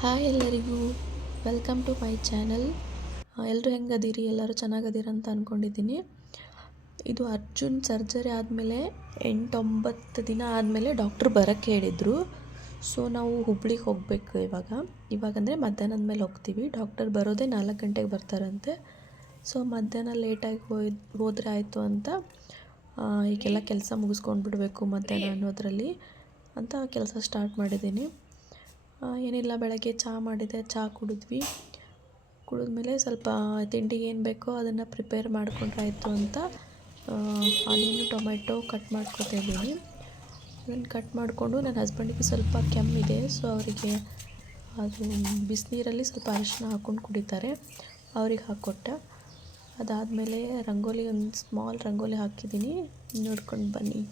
Hi ಎಲ್ಲರಿಗೂ welcome to my channel. ಎಲ್ಲರೂ ಹೆಂಗದೀರಿ? ಎಲ್ಲರೂ ಚೆನ್ನಾಗದೀರ ಅಂತ ಅಂದ್ಕೊಂಡಿದ್ದೀನಿ. ಇದು ಅರ್ಜುನ್ ಸರ್ಜರಿ ಆದಮೇಲೆ 8-9 ದಿನ ಆದಮೇಲೆ ಡಾಕ್ಟ್ರು ಬರೋಕ್ಕೆ ಹೇಳಿದರು. ಸೊ ನಾವು ಹುಬ್ಳಿಗೆ ಹೋಗಬೇಕು ಇವಾಗಂದರೆ ಮಧ್ಯಾಹ್ನದ ಮೇಲೆ ಹೋಗ್ತೀವಿ. ಡಾಕ್ಟರ್ ಬರೋದೇ 4 ಗಂಟೆಗೆ ಬರ್ತಾರಂತೆ. ಸೊ ಮಧ್ಯಾಹ್ನ ಲೇಟಾಗಿ ಹೋದರೆ ಆಯಿತು ಅಂತ ಈಗೆಲ್ಲ ಕೆಲಸ ಮುಗಿಸ್ಕೊಂಡು ಬಿಡಬೇಕು ಮಧ್ಯಾಹ್ನ ಅನ್ನೋದರಲ್ಲಿ ಅಂತ ಕೆಲಸ ಸ್ಟಾರ್ಟ್ ಮಾಡಿದ್ದೀನಿ. ಏನಿಲ್ಲ, ಬೆಳಗ್ಗೆ ಚಹಾ ಮಾಡಿದೆ, ಚಹಾ ಕುಡಿದ್ಮೇಲೆ ಸ್ವಲ್ಪ ತಿಂಡಿಗೆ ಏನು ಬೇಕೋ ಅದನ್ನು ಪ್ರಿಪೇರ್ ಮಾಡ್ಕೊಂಡ್ರಾಯ್ತು ಅಂತ ಆನಿಯನು ಟೊಮೆಟೊ ಕಟ್ ಮಾಡ್ಕೊತಾ ಇದ್ದೀನಿ. ಅದನ್ನು ಕಟ್ ಮಾಡಿಕೊಂಡು ನನ್ನ ಹಸ್ಬೆಂಡಿಗೆ ಸ್ವಲ್ಪ ಕೆಮ್ಮಿದೆ, ಸೊ ಅವರಿಗೆ ಅದು ಬಿಸಿನೀರಲ್ಲಿ ಸ್ವಲ್ಪ ಅರಿಶಿನ ಹಾಕ್ಕೊಂಡು ಕುಡಿತಾರೆ, ಅವ್ರಿಗೆ ಹಾಕ್ಕೊಟ್ಟೆ. ಅದಾದಮೇಲೆ ರಂಗೋಲಿ, ಒಂದು ಸ್ಮಾಲ್ ರಂಗೋಲಿ ಹಾಕಿದ್ದೀನಿ, ನೋಡ್ಕೊಂಡು ಬನ್ನಿ.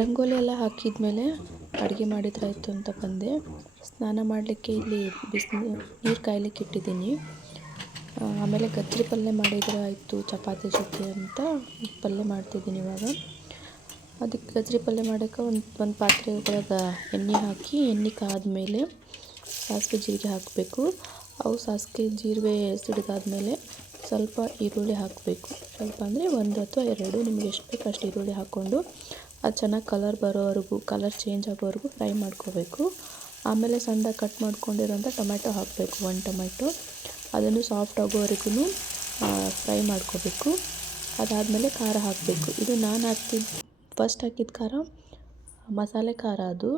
ರಂಗೋಲಿ ಎಲ್ಲ ಹಾಕಿದ್ಮೇಲೆ ಅಡುಗೆ ಮಾಡಿದ್ರಾಯ್ತು ಅಂತ ಬಂದೆ. ಸ್ನಾನ ಮಾಡಲಿಕ್ಕೆ ಇಲ್ಲಿ ನೀರು ಕಾಯ್ಲಿಕ್ಕೆ ಇಟ್ಟಿದ್ದೀನಿ. ಆಮೇಲೆ ಗಜ್ಜರಿ ಪಲ್ಯ ಮಾಡಿದರೆ ಆಯಿತು ಚಪಾತಿ ಜೊತೆ ಅಂತ ಪಲ್ಯ ಮಾಡ್ತಿದ್ದೀನಿ ಇವಾಗ. ಅದಕ್ಕೆ ಗಜ್ಜರಿ ಪಲ್ಯ ಮಾಡೋಕ್ಕೆ ಒಂದು ಪಾತ್ರೆ ಒಳಗೆ ಎಣ್ಣೆ ಹಾಕಿ, ಎಣ್ಣೆ ಕಾದ್ಮೇಲೆ ಸಾಸಿವೆ ಜೀರಿಗೆ ಹಾಕಬೇಕು. ಅವು ಸಾಸಿವೆ ಜೀರಿಗೆ ಸಿಡಿದಾದ್ಮೇಲೆ ಸ್ವಲ್ಪ ಈರುಳ್ಳಿ ಹಾಕಬೇಕು. ಸ್ವಲ್ಪ ಅಂದರೆ 1 ಅಥವಾ 2, ನಿಮಗೆ ಎಷ್ಟು ಬೇಕು ಅಷ್ಟು ಈರುಳ್ಳಿ ಹಾಕ್ಕೊಂಡು ಅದು ಚೆನ್ನಾಗಿ ಕಲರ್ ಚೇಂಜ್ ಆಗೋವರೆಗೂ ಫ್ರೈ ಮಾಡ್ಕೋಬೇಕು. ಆಮೇಲೆ ಸಣ್ಣದಾಗಿ ಕಟ್ ಮಾಡ್ಕೊಂಡಿರೋಂಥ ಟೊಮೆಟೊ ಹಾಕಬೇಕು, 1 ಟೊಮೆಟೊ. ಅದನ್ನು ಸಾಫ್ಟ್ ಆಗೋವರೆಗೂ ಫ್ರೈ ಮಾಡ್ಕೋಬೇಕು. ಅದಾದಮೇಲೆ ಖಾರ ಹಾಕಬೇಕು. ಇದು ನಾನು ಫಸ್ಟ್ ಹಾಕಿದ ಖಾರ ಮಸಾಲೆ ಖಾರ, ಅದು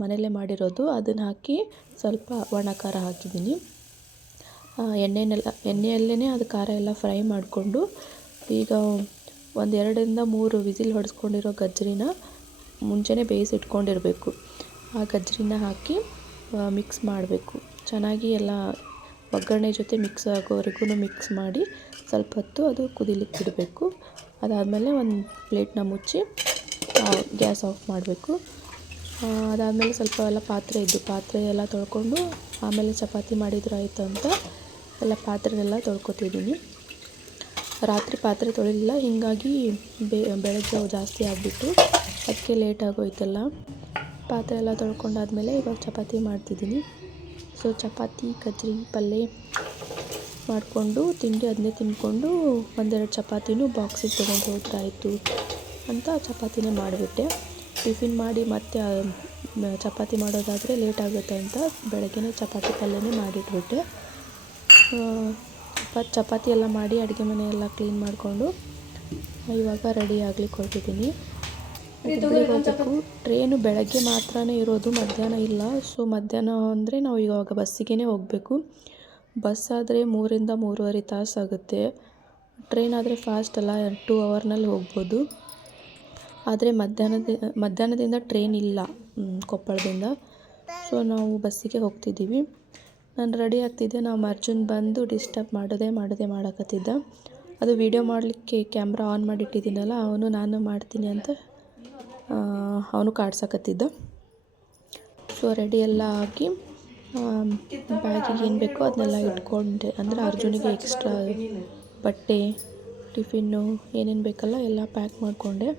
ಮನೆಯಲ್ಲೇ ಮಾಡಿರೋದು. ಅದನ್ನು ಹಾಕಿ ಸ್ವಲ್ಪ ಒಣ ಖಾರ ಹಾಕಿದ್ದೀನಿ. ಎಣ್ಣೆಯಲ್ಲೇ ಅದು ಖಾರ ಎಲ್ಲ ಫ್ರೈ ಮಾಡಿಕೊಂಡು ಈಗ 2-3 ವಿಸಿಲ್ ಹೊಡೆಸ್ಕೊಂಡಿರೋ ಗಜ್ಜರಿನ ಮುಂಚೆನೇ ಬೇಯಿಸಿಟ್ಕೊಂಡಿರಬೇಕು. ಆ ಗಜ್ಜರಿನ ಹಾಕಿ ಮಿಕ್ಸ್ ಮಾಡಬೇಕು. ಚೆನ್ನಾಗಿ ಎಲ್ಲ ಒಗ್ಗರಣೆ ಜೊತೆ ಮಿಕ್ಸ್ ಆಗೋವರೆಗೂ ಮಿಕ್ಸ್ ಮಾಡಿ ಸ್ವಲ್ಪ ಹೊತ್ತು ಅದು ಕುದಿಲಿಕ್ಕೆ ಬಿಡಬೇಕು. ಅದಾದಮೇಲೆ ಒಂದು ಪ್ಲೇಟ್ನ ಮುಚ್ಚಿ ಗ್ಯಾಸ್ ಆಫ್ ಮಾಡಬೇಕು. ಅದಾದಮೇಲೆ ಸ್ವಲ್ಪ ಎಲ್ಲ ಪಾತ್ರೆ ಎಲ್ಲ ತೊಳ್ಕೊಂಡು ಆಮೇಲೆ ಚಪಾತಿ ಮಾಡಿದ್ರೆ ಆಯಿತು ಅಂತ ಎಲ್ಲ ಪಾತ್ರೆನೆಲ್ಲ ತೊಳ್ಕೊತಿದ್ದೀನಿ. ರಾತ್ರಿ ಪಾತ್ರೆ ತೊಳಿಲಿಲ್ಲ, ಹೀಗಾಗಿ ಬೆಳಗ್ಗೆ ಜಾಸ್ತಿ ಆಗಿಬಿಟ್ಟು ಅದಕ್ಕೆ ಲೇಟ್ ಆಗೋಯ್ತಲ್ಲ. ಪಾತ್ರೆ ಎಲ್ಲ ತೊಳ್ಕೊಂಡಾದ್ಮೇಲೆ ಇವಾಗ ಚಪಾತಿ ಮಾಡ್ತಿದ್ದೀನಿ. ಸೊ ಚಪಾತಿ ಗಜ್ರಿ ಪಲ್ಯ ಮಾಡಿಕೊಂಡು ತಿಂಡಿ ಅದನ್ನೇ ತಿಂದ್ಕೊಂಡು ಒಂದೆರಡು ಚಪಾತಿನೂ ಬಾಕ್ಸಿಗೆ ತೊಗೊಂಡು ಹೋದ್ರಾಯಿತು ಅಂತ ಚಪಾತಿನೇ ಮಾಡಿಬಿಟ್ಟೆ. ಟಿಫಿನ್ ಮಾಡಿ ಮತ್ತೆ ಚಪಾತಿ ಮಾಡೋದಾದರೆ ಲೇಟ್ ಆಗುತ್ತೆ ಅಂತ ಬೆಳಗ್ಗೆನೇ ಚಪಾತಿ ಪಲ್ಯನೇ ಮಾಡಿಟ್ಬಿಟ್ಟೆ. ಚಪಾತಿ ಎಲ್ಲ ಮಾಡಿ ಅಡುಗೆ ಮನೆ ಎಲ್ಲ ಕ್ಲೀನ್ ಮಾಡಿಕೊಂಡು ಇವಾಗ ರೆಡಿ ಆಗ್ಲಿಕ್ಕೆ ಹೊರಟಿದ್ದೀನಿ. ಹುಬ್ಳಿಗೆ ಹೋಗಬೇಕು. ಟ್ರೈನು ಬೆಳಗ್ಗೆ ಮಾತ್ರನೇ ಇರೋದು, ಮಧ್ಯಾಹ್ನ ಇಲ್ಲ. ಸೊ ಮಧ್ಯಾಹ್ನ ಅಂದರೆ ನಾವು ಇವಾಗ ಬಸ್ಸಿಗೆ ಹೋಗಬೇಕು. ಬಸ್ ಆದರೆ 3 ರಿಂದ 3.5 ತಾಸು ಆಗುತ್ತೆ. ಟ್ರೈನ್ ಆದರೆ ಫಾಸ್ಟ್ ಅಲ್ಲ, 2 ಅವರ್ನಲ್ಲಿ ಹೋಗ್ಬೋದು. ಆದರೆ ಮಧ್ಯಾಹ್ನದಿಂದ ಟ್ರೈನ್ ಇಲ್ಲ ಕೊಪ್ಪಳದಿಂದ. ಸೊ ನಾವು ಬಸ್ಸಿಗೆ ಹೋಗ್ತಿದ್ದೀವಿ. ನಾನು ರೆಡಿ ಆಗ್ತಿದ್ದೆ, ನಾವು ಅರ್ಜುನ್ ಬಂದು ಡಿಸ್ಟರ್ಬ್ ಮಾಡಕತ್ತಿದ್ದ. ಅದು ವಿಡಿಯೋ ಮಾಡಲಿಕ್ಕೆ ಕ್ಯಾಮ್ರಾ ಆನ್ ಮಾಡಿಟ್ಟಿದ್ದೀನಲ್ಲ, ಅವನು ನಾನು ಮಾಡ್ತೀನಿ ಅಂತ ಅವನು ಕಾಡ್ಸಕತ್ತಿದ್ದ. ಸೊ ರೆಡಿ ಎಲ್ಲ ಆಗಿ ಬ್ಯಾಗಿಗೆ ಏನು ಬೇಕೋ ಅದನ್ನೆಲ್ಲ ಇಟ್ಕೊಂಡೆ. ಅಂದರೆ ಅರ್ಜುನಿಗೆ ಎಕ್ಸ್ಟ್ರಾ ಬಟ್ಟೆ, ಟಿಫಿನ್ನು ಏನೇನು ಬೇಕಲ್ಲ ಎಲ್ಲ ಪ್ಯಾಕ್ ಮಾಡಿಕೊಂಡೆ.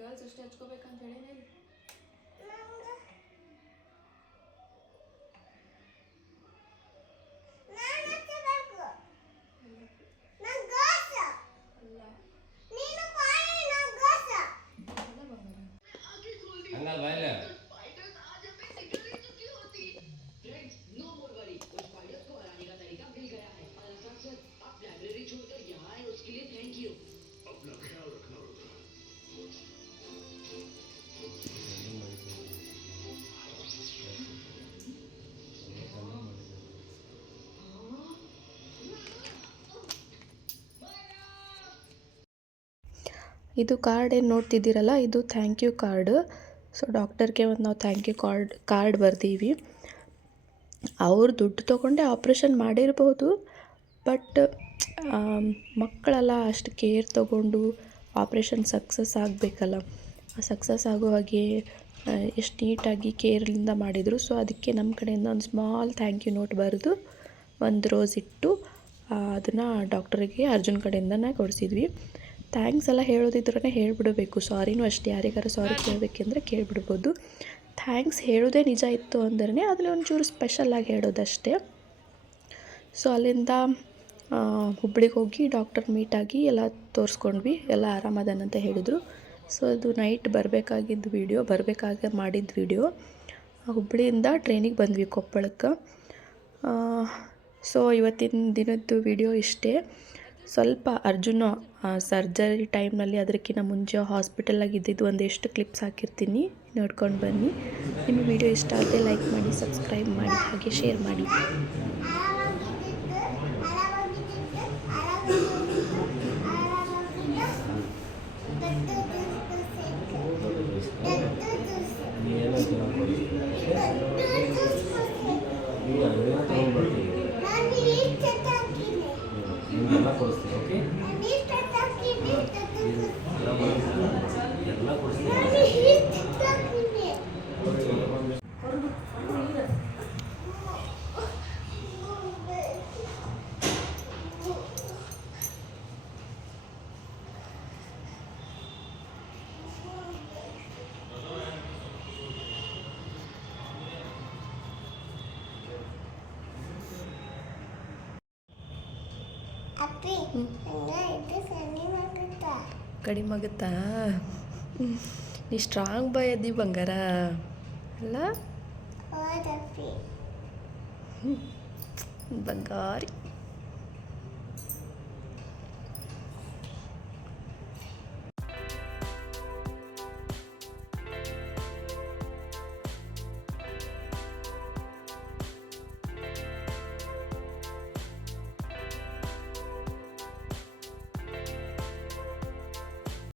ಗರ್ಲ್ಸ್ ಅಷ್ಟೇ ಹಚ್ಕೋಬೇಕಂತ ಹೇಳಿ ಇದು ಕಾರ್ಡ್ ಏನು ನೋಡ್ತಿದ್ದೀರಲ್ಲ, ಇದು ಥ್ಯಾಂಕ್ ಯು ಕಾರ್ಡ್. ಸೊ ಡಾಕ್ಟರ್ಗೆ ಒಂದು ನಾವು ಥ್ಯಾಂಕ್ ಯು ಕಾರ್ಡ್ ಬರ್ದೀವಿ. ಅವ್ರು ದುಡ್ಡು ತೊಗೊಂಡೆ ಆಪ್ರೇಷನ್ ಮಾಡಿರ್ಬೋದು, ಬಟ್ ಮಕ್ಕಳೆಲ್ಲ ಅಷ್ಟು ಕೇರ್ ತೊಗೊಂಡು ಆಪ್ರೇಷನ್ ಸಕ್ಸಸ್ ಆಗಬೇಕಲ್ಲ. ಸಕ್ಸಸ್ ಆಗೋ ಹಾಗೆ ಎಷ್ಟು ನೀಟಾಗಿ ಕೇರ್ಲಿಂದ ಮಾಡಿದರು. ಸೊ ಅದಕ್ಕೆ ನಮ್ಮ ಕಡೆಯಿಂದ ಒಂದು ಸ್ಮಾಲ್ ಥ್ಯಾಂಕ್ ಯು ನೋಟ್ ಬರೆದು ಒಂದು ರೋಸ್ ಇಟ್ಟು ಅದನ್ನು ಡಾಕ್ಟರಿಗೆ ಅರ್ಜುನ್ ಕಡೆಯಿಂದನೇ ಕೊಡಿಸಿದ್ವಿ. ಥ್ಯಾಂಕ್ಸ್ ಎಲ್ಲ ಹೇಳೋದಿದ್ರೇ ಹೇಳಿಬಿಡಬೇಕು. ಸಾರಿನೂ ಅಷ್ಟೇ, ಯಾರಿಗಾರ ಸಾರಿ ಕೇಳಬೇಕೆಂದ್ರೆ ಕೇಳಿಬಿಡ್ಬೋದು. ಥ್ಯಾಂಕ್ಸ್ ಹೇಳೋದೇ ನಿಜ ಇತ್ತು ಅಂದ್ರೆ ಅದರಲ್ಲಿ ಒಂಚೂರು ಸ್ಪೆಷಲಾಗಿ ಹೇಳೋದಷ್ಟೇ. ಸೊ ಅಲ್ಲಿಂದ ಹುಬ್ಳಿಗೆ ಹೋಗಿ ಡಾಕ್ಟರ್ ಮೀಟಾಗಿ ಎಲ್ಲ ತೋರಿಸ್ಕೊಂಡ್ವಿ. ಎಲ್ಲ ಆರಾಮದನಂತ ಹೇಳಿದರು. ಸೊ ಅದು ನೈಟ್ ಬರಬೇಕಾಗ ಮಾಡಿದ ವಿಡಿಯೋ. ಹುಬ್ಳಿಯಿಂದ ಟ್ರೈನಿಗೆ ಬಂದ್ವಿ ಕೊಪ್ಪಳಕ್ಕೆ. ಸೊ ಇವತ್ತಿನ ದಿನದ್ದು ವಿಡಿಯೋ ಇಷ್ಟೇ. ಸ್ವಲ್ಪ ಅರ್ಜುನ ಸರ್ಜರಿ ಟೈಮ್ನಲ್ಲಿ ಅದಕ್ಕಿಂತ ಮುಂಚೆ ಹಾಸ್ಪಿಟಲಾಗಿದ್ದಿದ್ದು ಒಂದೆಷ್ಟು ಕ್ಲಿಪ್ಸ್ ಹಾಕಿರ್ತೀನಿ, ನೋಡ್ಕೊಂಡು ಬನ್ನಿ. ನಿಮ್ಮ ವಿಡಿಯೋ ಇಷ್ಟ ಆದರೆ ಲೈಕ್ ಮಾಡಿ, ಸಬ್ಸ್ಕ್ರೈಬ್ ಮಾಡಿ, ಹಾಗೆ ಶೇರ್ ಮಾಡಿ. ಕಡಿಮೆ ಆಗುತ್ತಾ? ನೀ ಸ್ಟ್ರಾಂಗ್ ಬಾಯ್ ಅದಿ ಬಂಗಾರ ಅಲ್ಲ ಬಂಗಾರಿ.